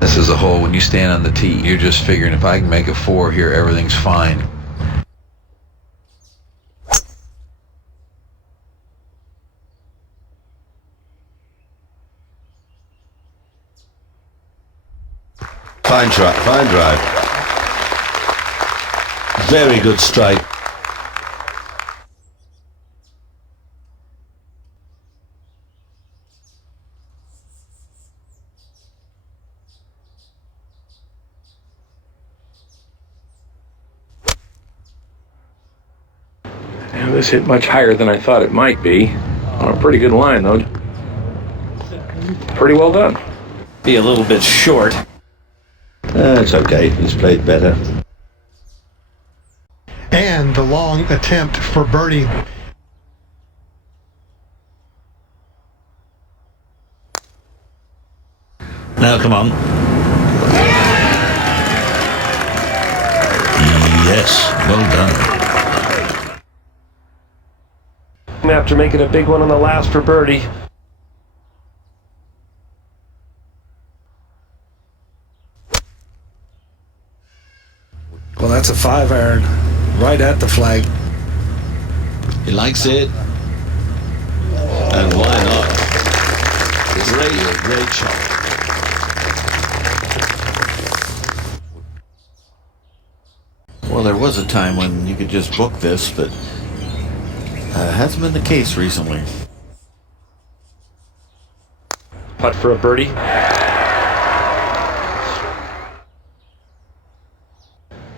This is a hole, when you stand on the tee, you're just figuring if I can make a 4 here, everything's fine. Fine drive, fine drive. Very good strike. And this hit much higher than I thought it might be. On a pretty good line, though. Pretty well done. Be a little bit short. It's okay, he's played better. And the long attempt for birdie. Now, come on. Yes, well done. After making a big one on the last for birdie. Well, that's a 5-iron, right at the flag. He likes it. And why not? Great shot. Well, there was a time when you could just book this, but hasn't been the case recently. Putt for a birdie.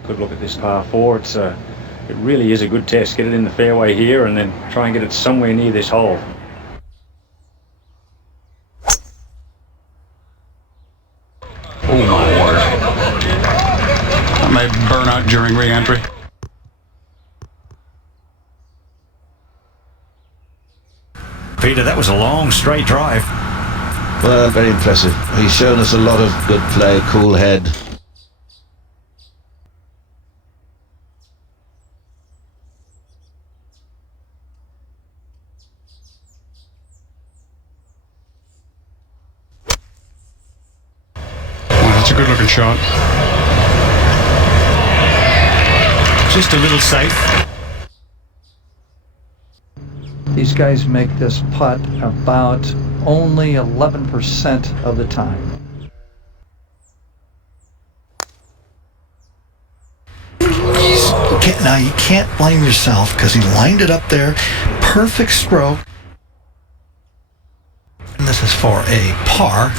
Good look at this par 4. It really is a good test. Get it in the fairway here and then try and get it somewhere near this hole. Oh my word. That may burn out during re-entry. Peter, that was a long straight drive. Well, very impressive. He's shown us a lot of good play, cool head. That's a good looking shot. Just a little safe. These guys make this putt about only 11% of the time. Now you can't blame yourself because he lined it up there. Perfect stroke. And this is for a par.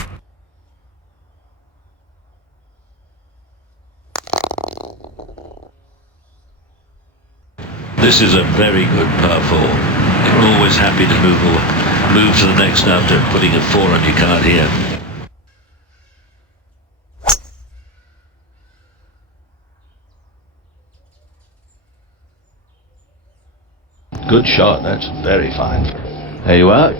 This is a very good par 4. You're always happy to move to the next after putting a 4 on your card here. Good shot, that's very fine. There you are.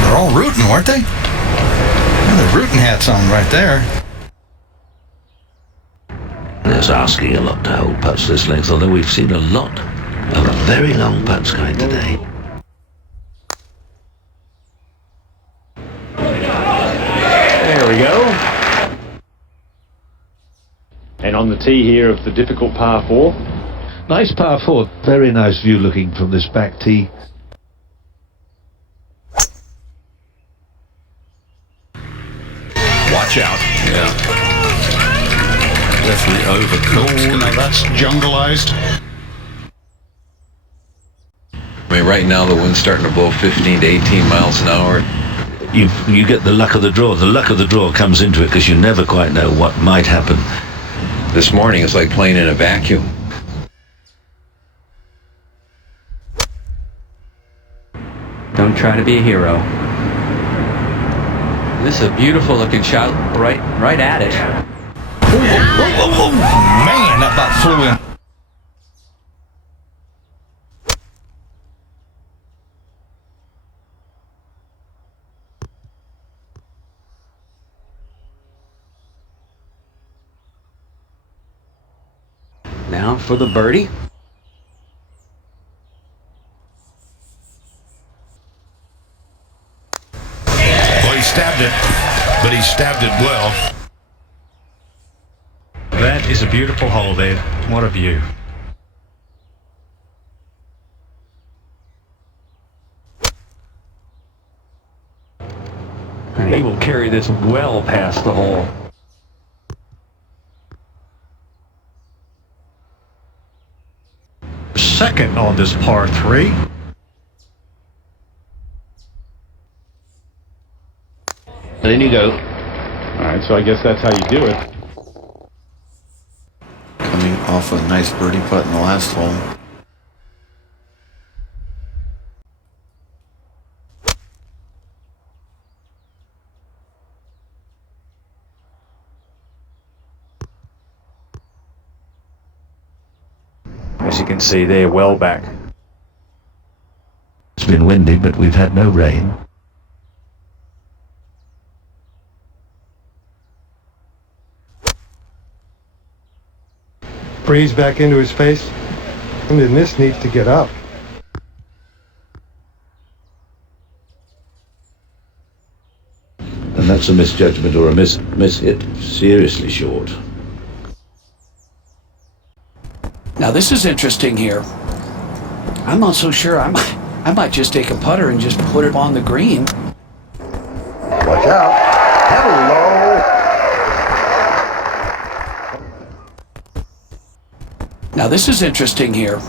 They're all rooting, weren't they? Well, the rooting hat's on right there. It's asking a lot to hold putts this length, although we've seen a lot of very long putts going today. There we go. And on the tee here of the difficult par 4. Nice par 4. Very nice view looking from this back tee. Watch out. Yeah. Definitely overcooked. Oh, now that's jungleized. I mean, right now the wind's starting to blow 15 to 18 miles an hour. You get the luck of the draw. The luck of the draw comes into it because you never quite know what might happen. This morning it's like playing in a vacuum. Don't try to be a hero. This is a beautiful looking shot, right at it. Oh, man, that about flew in. Now for the birdie. Well, he stabbed it, but he stabbed it well. That is a beautiful hole there. What a view. And he will carry this well past the hole. Second on this par 3. And in you go. Alright, so I guess that's how you do it. Coming off a nice birdie putt in the last hole. As you can see, they're well back. It's been windy, but we've had no rain. Breeze back into his face, and then this needs to get up. And that's a misjudgment or a miss-hit. Seriously short. Now this is interesting here. I'm not so sure. I might just take a putter and just put it on the green. Watch out. Hello. Now this is interesting here.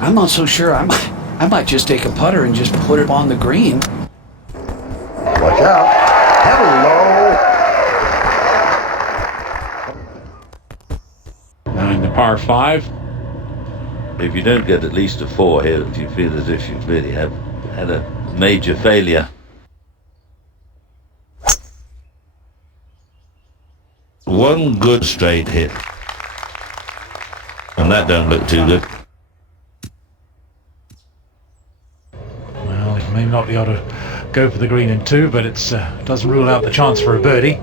I'm not so sure. I might just take a putter and just put it on the green. Watch out. Hello. Now in the par 5. If you don't get at least a 4 here, if you feel as if you've really had a major failure. One good straight hit. And that don't look too good. Well, it may not be able to go for the green in 2, but it doesn't rule out the chance for a birdie.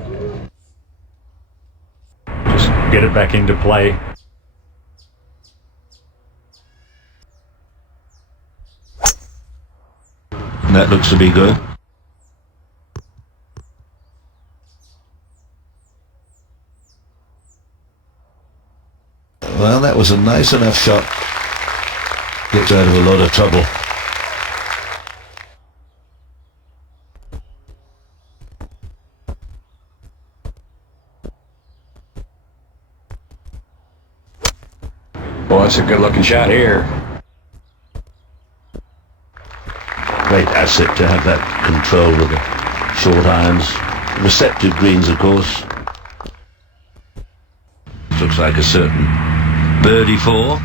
Just get it back into play. That looks to be good. Well, that was a nice enough shot. Gets out of a lot of trouble. Boy, that's a good looking shot here. Great asset to have that control with the short irons. Receptive greens, of course. Looks like a certain birdie 4.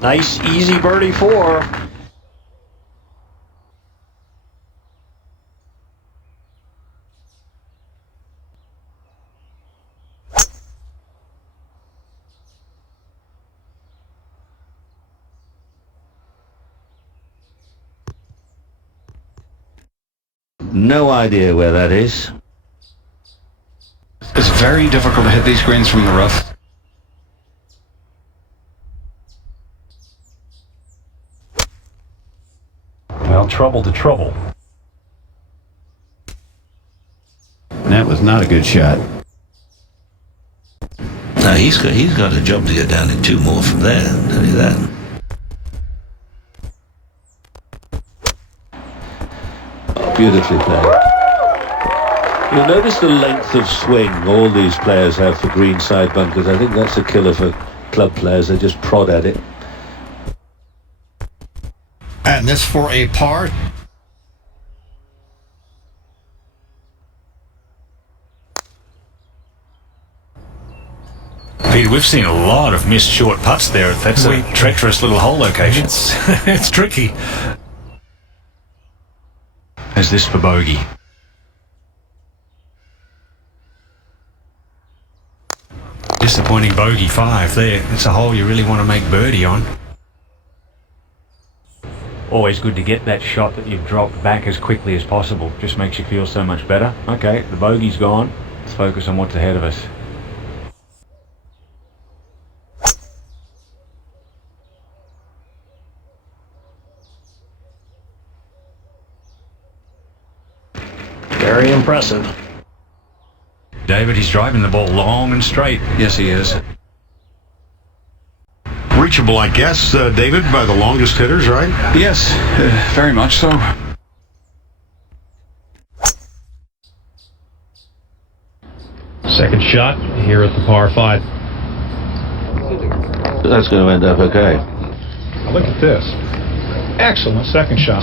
Nice, easy birdie 4. No idea where that is. It's very difficult to hit these greens from the rough. Well, trouble to trouble. That was not a good shot. No, he's got a job to get down in 2 more from there, I'll tell you that. Beautifully played. You'll notice the length of swing all these players have for greenside bunkers. I think that's a killer for club players. They just prod at it. And this for a par. Peter, we've seen a lot of missed short putts there. That's a treacherous little hole location. It's tricky. Is this for bogey? Disappointing bogey 5 there. It's a hole you really want to make birdie on. Always good to get that shot that you've dropped back as quickly as possible. Just makes you feel so much better. Okay, the bogey's gone. Let's focus on what's ahead of us. Very impressive. David, he's driving the ball long and straight. Yes, he is. Reachable, I guess, David, by the longest hitters, right? Yes, very much so. Second shot here at the par 5. That's going to end up okay. Look at this. Excellent second shot.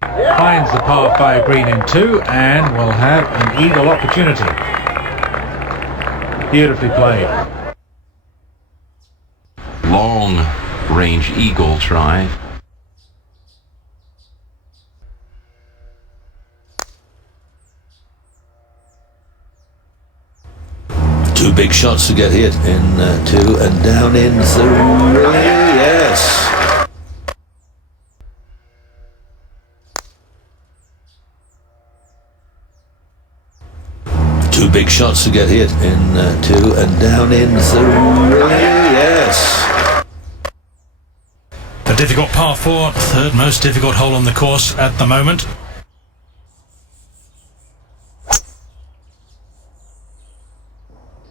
Finds the par 5 green in 2 and will have an eagle opportunity. Beautifully played. Long range eagle try. Two big shots to get hit in 2 and down in 3. Yes. Two big shots to get hit in 2 and down in 3. Yes. The difficult par 4, third most difficult hole on the course at the moment.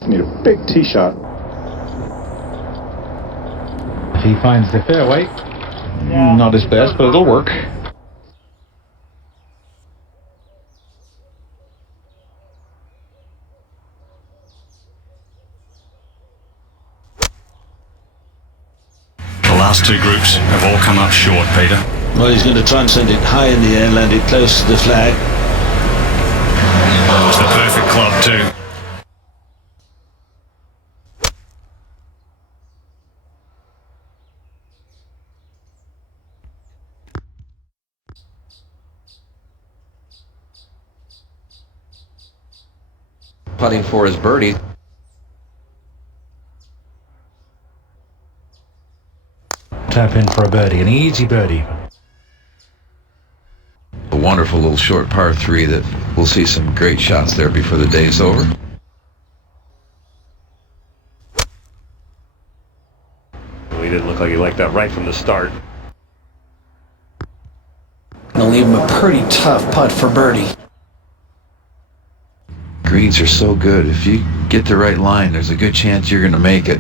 Need a big tee shot. If he finds the fairway, not his best, but it'll work. The last two groups have all come up short, Peter. Well, he's going to try and send it high in the air, land it close to the flag. That was the perfect club too. Putting for his birdie. Tap in for a birdie, an easy birdie. A wonderful little short par 3 that we'll see some great shots there before the day's over. Well, he didn't look like he liked that right from the start. Gonna leave him a pretty tough putt for birdie. Greens are so good. If you get the right line, there's a good chance you're going to make it,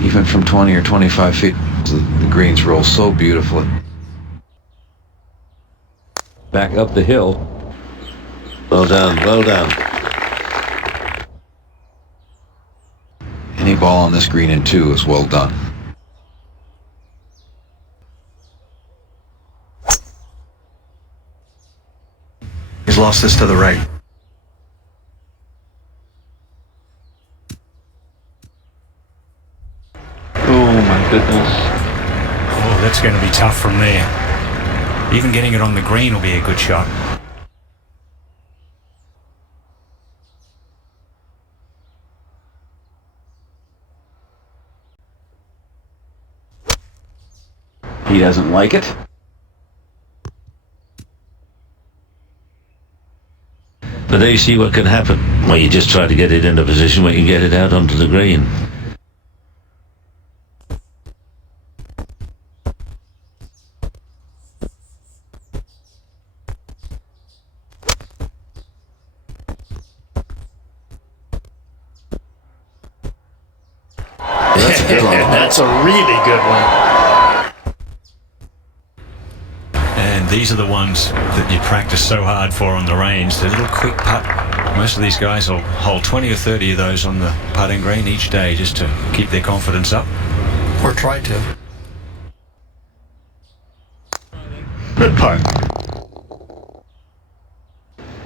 even from 20 or 25 feet. The greens roll so beautifully. Back up the hill. Well done, well done. Any ball on this green in 2 is well done. He's lost this to the right. Oh my goodness. Oh, that's going to be tough from there. Even getting it on the green will be a good shot. He doesn't like it. But there you see what can happen. Well, you just try to get it in a position where you can get it out onto the green. That's a good one. That's a really good one. And these are the ones that you practice so hard for on the range. The little quick putt. Most of these guys will hold 20 or 30 of those on the putting green each day just to keep their confidence up. Or try to. Good putt.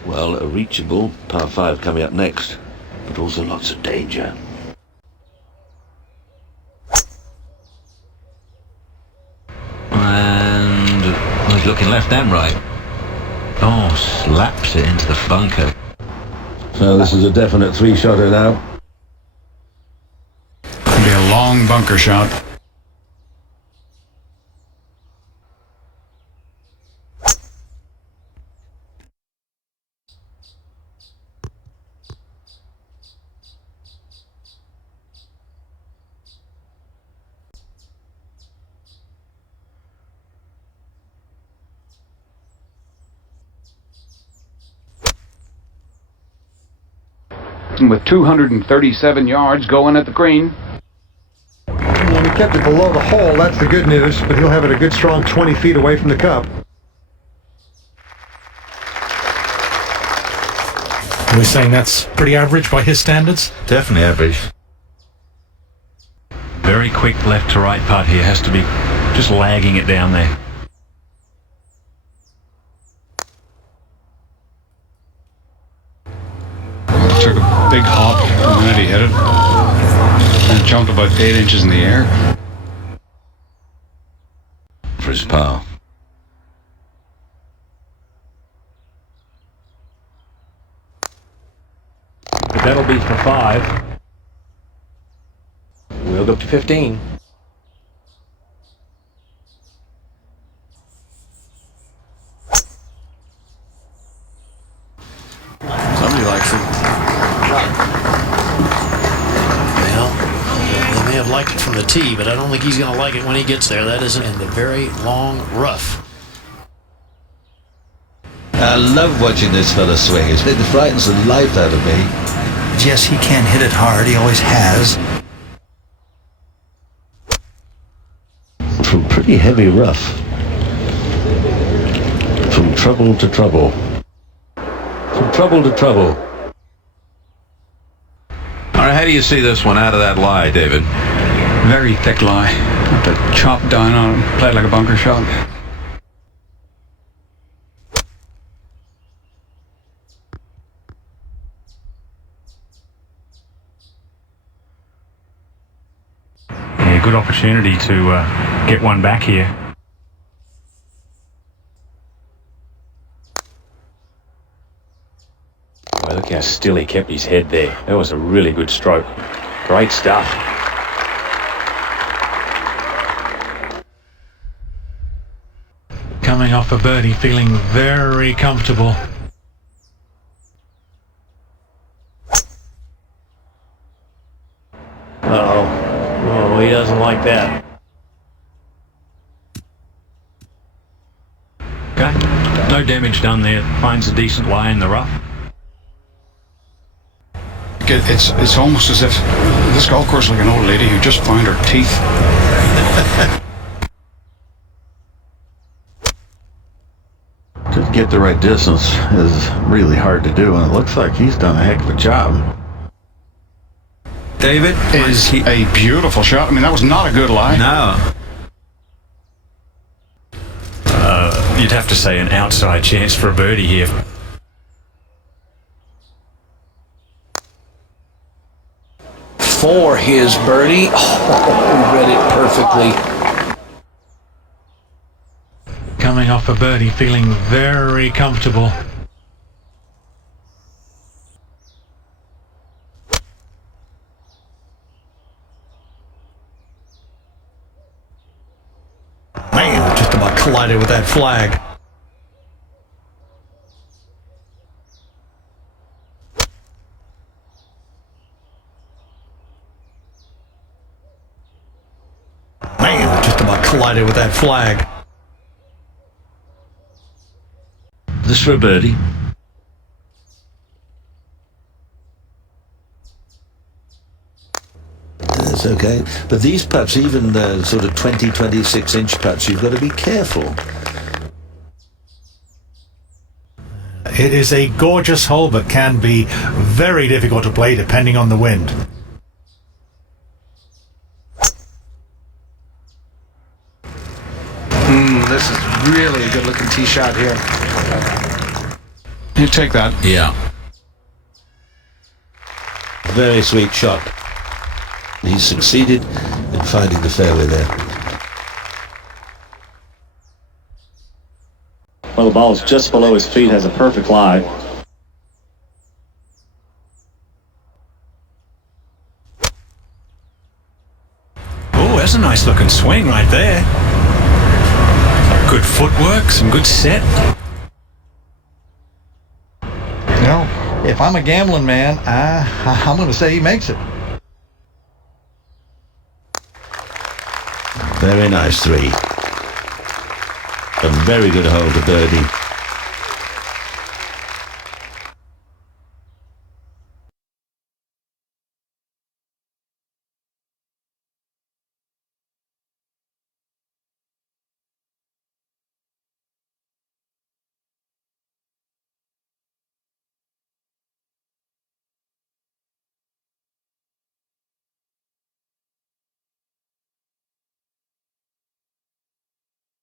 Well, a reachable par 5 coming up next, but also lots of danger. And he's looking left and right. Oh, slaps it into the bunker. So this is a definite 3-shotter now. Could be a long bunker shot. with 237 yards going at the green. Well, he kept it below the hole, that's the good news, but he'll have it a good strong 20 feet away from the cup. Are we saying that's pretty average by his standards? Definitely average. Very quick left to right putt here. Has to be just lagging it down there. Took a big hop the minute he hit it. And jumped about 8 inches in the air. For his pal. But that'll be for 5. We'll go up to 15. Somebody likes it. Well, they may have liked it from the tee, but I don't think he's going to like it when he gets there. That isn't in the very long rough. I love watching this fella swing. It frightens the life out of me. Yes, he can hit it hard. He always has. From pretty heavy rough. From trouble to trouble. From trouble to trouble. All right, how do you see this one out of that lie, David? Very thick lie. Have to chop down on it, play it like a bunker shot. Yeah, good opportunity to get one back here. Well, look how still he kept his head there. That was a really good stroke. Great stuff. Coming off a birdie, feeling very comfortable. Oh, he doesn't like that. Okay, no damage done there. Finds a decent lie in the rough. It's almost as if this golf course is like an old lady who just found her teeth. To get the right distance is really hard to do, and it looks like he's done a heck of a job. David, is a beautiful shot. I mean, that was not a good lie. No. You'd have to say an outside chance for a birdie here. For his birdie. Oh, read it perfectly. Coming off a birdie, feeling very comfortable. Man, just about collided with that flag. Man, just about collided with that flag. This for a birdie. That's okay. But these putts, even the sort of 20, 26 inch putts, you've got to be careful. It is a gorgeous hole, but can be very difficult to play depending on the wind. This is really a good-looking tee shot here. You take that. Yeah. Very sweet shot. He's succeeded in finding the fairway there. Well, the ball's just below his feet, has a perfect lie. Oh, that's a nice looking swing right there. Good footwork, some good set. You know, if I'm a gambling man, I'm going to say he makes it. Very nice three. A very good hole to birdie.